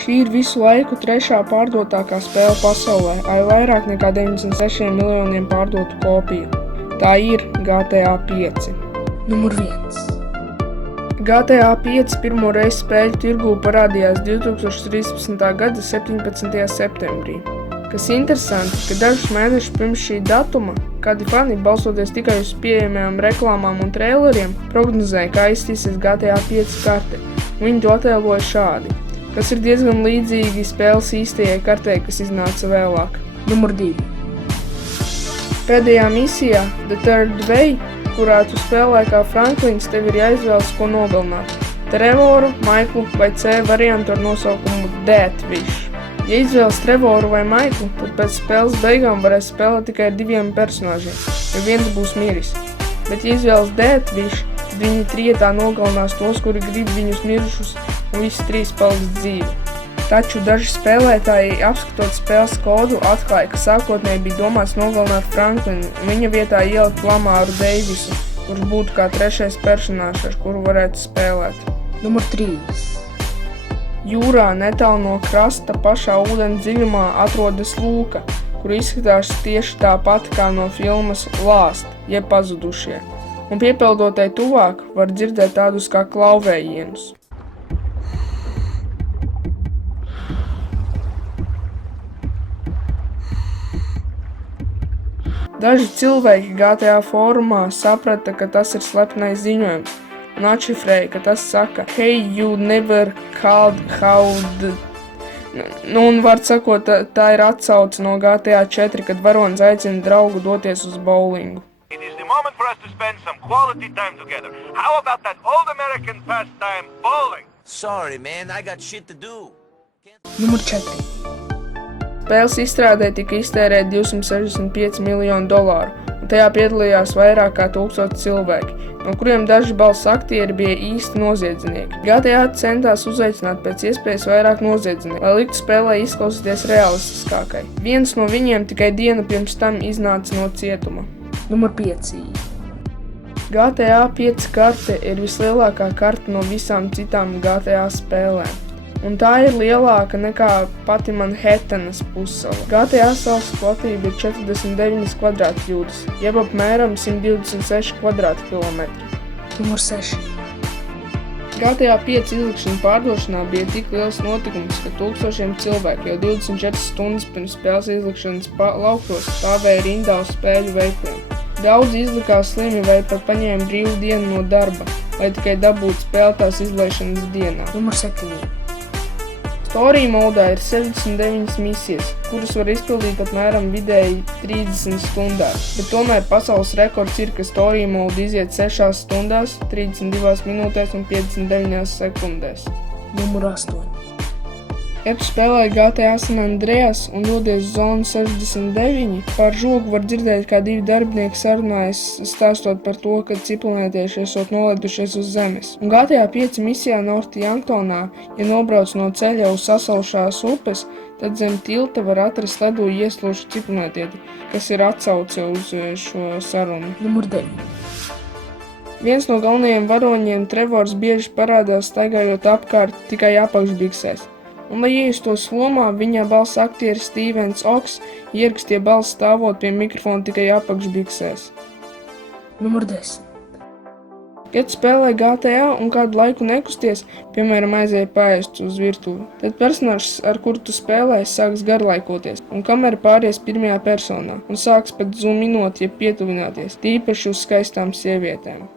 Šī ir visu laiku trešā pārdotākā spēle pasaulē ar vairāk nekā 96 miljoniem pārdotu kopiju. Tā ir GTA 5. Numur 1. GTA 5 pirmo reizi spēļu tirgū parādījās 2013. gada 17. septembrī. Kas interesanti, ka dažus mēnešus pirms šī datuma kādi fani, balstoties tikai uz pieejamajām reklāmām un traileriem, prognozēja, kā izskatīsies GTA 5 karte, un viņi to attēloja šādi, kas ir diezgan līdzīgi spēles īstajai kartei, kas iznāca vēlāk. Numur 2. Pēdējā misijā The Third Way, kurā tu spēlē kā Franklins, tev ir jāizvēlas, ko nogalināt – Trevoru, Maiklu vai C variantu ar nosaukumu Deathwish. Ja izvēlas Trevoru vai Maiklu, tad pēc spēles beigām varēs spēlēt tikai ar 2 personāžiem, jo viens būs miris. Bet ja izvēlas Deathwish, tad viņi trietā nogalinās tos, kuri grib viņus mirušus, un visi 3 paliks dzīvi. Taču daži spēlētāji, apskatot spēles kodu, atklāja, ka sākotnēji bija domāts nogalināt Franklinu un viņa vietā ielikt Lamāru Deivisu, kurš būtu kā 3. personāžs, ar kuru varētu spēlēt. Numur 3. Jūrā netālu no krasta pašā ūdens dziļumā atrodas lūka, kur izskatās tieši tāpat kā no filmas Lost, jeb Pazudušie, un piepeldotai tuvāk var dzirdēt tādus kā klauvējienus. Daži cilvēki GTA fórumā saprata, ka tas ir slepenais ziņojums, un atšifrēja, ka tas saka "Hey, you never called how the..." Un var sakot, tā ir atsauce no GTA 4, kad varonis aicina draugu doties uz bowlingu. It is the moment for us to spend some quality time together. How about that old American pastime, bowling? Sorry, man, I got shit to do. Numur 4. Spēles izstrādē tika iztērēt $265 miljoni, un tajā piedalījās vairāk kā 1000 cilvēki, no kuriem daži balss aktieri bija īsti noziedznieki. GTA centās uzaicināt pēc iespējas vairāk noziedznieku, lai liktu spēlē izklausīties realistiskākai. Viens no viņiem tikai dienu pirms tam iznāca no cietuma. Numur 5. GTA 5 karte ir vislielākā karte no visām citām GTA spēlēm. Un tā ir lielāka nekā pati Manhattanas pussala. GTA salas platība ir 49 kvadrātjūdzes, jeb apmēram 126 kvadrātkilometri. Numur 6. GTA 5 izlikšana pārdošanā bija tik liels notikums, ka tūkstošiem cilvēku jau 24 stundas pirms spēles izlikšanas laukos stāvēja rindā uz spēļu veikliem. Daudzi izlikās slimi vai pat paņēma brīvu dienu no darba, lai tikai dabūtu spēli tās izlaišanas dienā. Numur 7. Story modā ir 69 misijas, kuras var izpildīt apmēram vidēji 30 stundās, bet tomēr pasaules rekords ir, ka story modu iziet 6 stundās, 32 minūtēs un 59 sekundēs. Numur 8. Ja tu spēlē GTA San Andreas un dodies uz zonu 69, pār žogu var dzirdēt, kā 2 darbinieki sarunājas, stāstot par to, ka ciplanētieši esot nolaidušies uz zemes. Un GTA 5 misijā Northamptonā, ja nobrauc no ceļa uz sasalušās upes, tad zem tilta var atrast ledū ieslūšu ciplanētieti, kas ir atsauce uz šo sarunu. Numur 9. Viens no galvenajiem varoņiem, Trevors, bieži parādās staigājot apkārt tikai apakšbiksēs. Un, lai iejustos lomā, viņa balss aktieris Stevens Oks ierakstīja balsi stāvot pie mikrofona tikai apakšbiksēs. Numur 10. Ja tu spēlē GTA un kādu laiku nekusties, piemēram aiziet paēst uz virtuvi, tad personāžs, ar kuru tu spēlē, sāks garlaikoties, un kamera pāries pirmajā personā, un sāks pat zuminot, ja pietuvināties, tīpaši uz skaistām sievietēm.